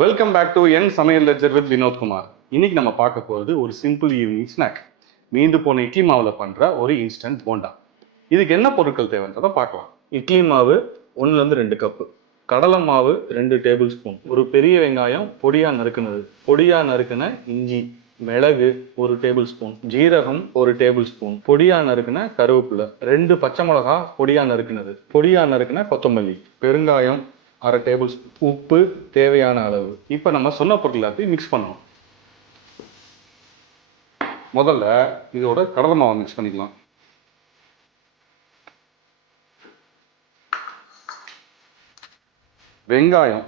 Welcome back to என் சமையல் ledger with Vinodkumar. இன்னைக்கு நம்ம பார்க்க போகிறது ஒரு சிம்பிள் ஈவினிங் ஸ்நாக். மீந்து போன இட்லி மாவில் பண்ணுற ஒரு இன்ஸ்டன்ட் போண்டா. இதுக்கு என்ன பொருட்கள் தேவைன்றதை பார்க்கலாம். இட்லி மாவு 1-2 கப்பு, கடலை மாவு 2 டேபிள் ஸ்பூன், ஒரு பெரிய வெங்காயம் பொடியாக நறுக்குனது, பொடியாக நறுக்குன இஞ்சி, மிளகு 1 டேபிள் ஸ்பூன், ஜீரகம் 1 டேபிள் ஸ்பூன், பொடியாக நறுக்குன கருவேப்பிலை, 2 பச்சை மிளகா பொடியாக நறுக்குனது, பொடியாக நறுக்குன கொத்தமல்லி, பெருங்காயம் 1/2 டேபிள் ஸ்பூன், உப்பு தேவையான அளவு. இப்போ நம்ம சொன்ன பொருள் எல்லாத்தையும் மிக்ஸ் பண்ணணும். முதல்ல இதோட கடலை மாவை மிக்ஸ் பண்ணிக்கலாம். வெங்காயம்,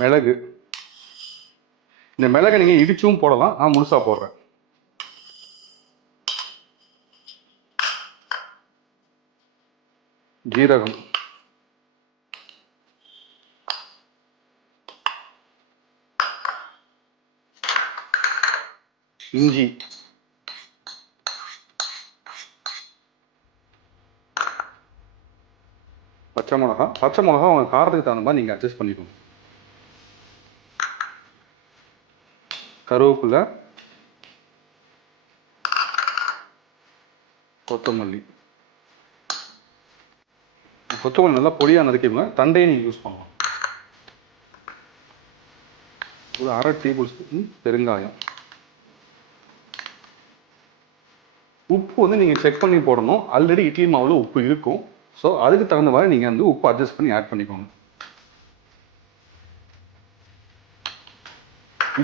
மிளகு, இந்த மிளகை நீங்கள் இடிச்சும் போடலாம், நான் முழுசாக போடுறேன். ஜீரகம், இஞ்சி, பச்சை மிளகா உங்கள் காரத்துக்கு தகுந்த மாதிரி நீங்கள் அட்ஜஸ்ட் பண்ணிக்கணும். கருவேப்பிலை, கொத்தமல்லி நல்லா பொடியாக நறுக்கிடுங்க. தண்டையை நீங்கள் யூஸ் பண்ணலாம். ஒரு 1/2 டேபிள் ஸ்பூன் பெருங்காயம். உப்பு நீங்கள் செக் பண்ணி போடணும். ஆல்ரெடி இட்லி மாவில் உப்பு இருக்கும். ஸோ அதுக்கு தகுந்த மாதிரி நீங்கள் உப்பு அட்ஜஸ்ட் பண்ணி ஆட் பண்ணிக்கோங்க.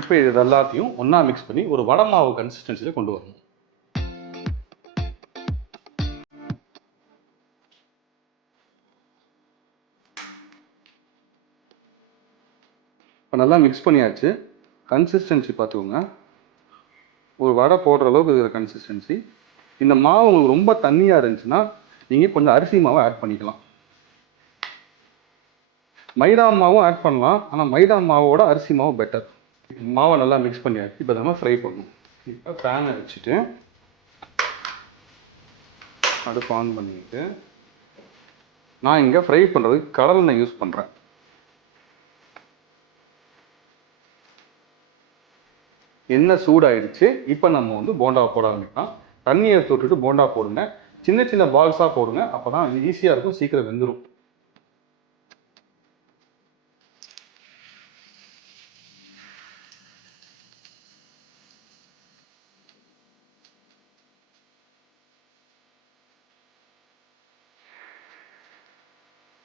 இப்போ இது எல்லாத்தையும் ஒன்றா மிக்ஸ் பண்ணி ஒரு வடை மாவு கன்சிஸ்டன்சியில் கொண்டு வரணும். இப்போ நல்லா மிக்ஸ் பண்ணியாச்சு. கன்சிஸ்டன்சி பார்த்துக்கோங்க. ஒரு வடை போடுற அளவுக்கு இருக்கிற கன்சிஸ்டன்சி. இந்த மாவு உங்களுக்கு ரொம்ப தண்ணியாக இருந்துச்சுன்னா நீங்கள் கொஞ்சம் அரிசி மாவை ஆட் பண்ணிக்கலாம். மைதா மாவும் ஆட் பண்ணலாம், ஆனால் மைதா மாவோட அரிசி மாவு பெட்டர். மாவை நல்லா மிக்ஸ் பண்ணியாச்சு. இப்போ நம்ம ஃப்ரை பண்ணணும். இப்போ பேனை வச்சுட்டு அடுப்பு ஆன் பண்ணிக்கிட்டு நான் இங்கே ஃப்ரை பண்ணுறதுக்கு கடலெண்ணெய் யூஸ் பண்ணுறேன். எண்ணெய் சூடாயிடுச்சு. இப்போ நம்ம போண்டா போட ஆரம்பிக்கலாம். தண்ணியை தொட்டுட்டு போண்டா போடுங்க. சின்ன சின்ன பால்ஸாக போடுங்க. அப்போ தான் ஈஸியாக இருக்கும், சீக்கிரம் வெந்துடும்.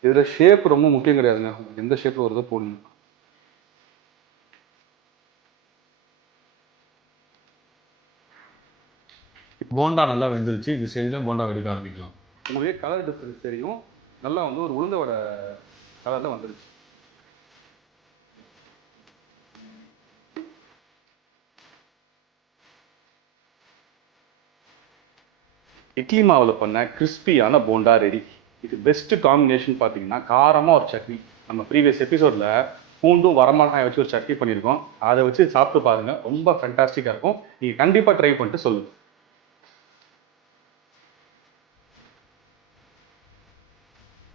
இதில் ஷேப் ரொம்ப முக்கியம் கிடையாதுங்க. எந்த ஷேப்பில் வருதோ போடுங்க. போண்டா நல்லா வெந்துருச்சு. இது ஸ்டேஜில் போண்டா எடுக்க ஆரம்பிக்கலாம். உங்களுக்கு கலர் டிஃப்ரென்ஸ் தெரியும். நல்லா ஒரு உளுந்த வடை கலரில் வந்துருச்சு. இட்லி மாவில் பண்ண கிறிஸ்பியான போண்டா ரெடி. இது பெஸ்ட்டு காம்பினேஷன் பார்த்தீங்கன்னா காரமாக ஒரு சட்னி. நம்ம ப்ரீவியஸ் எபிசோடில் பூண்டும் வரமிளகாயை வச்சு ஒரு சட்னி பண்ணியிருக்கோம். அதை வச்சு சாப்பிட்டு பாருங்கள், ரொம்ப ஃபேண்டாஸ்டிக்காக இருக்கும். நீங்கள் கண்டிப்பாக ட்ரை பண்ணிட்டு சொல்லுங்கள்.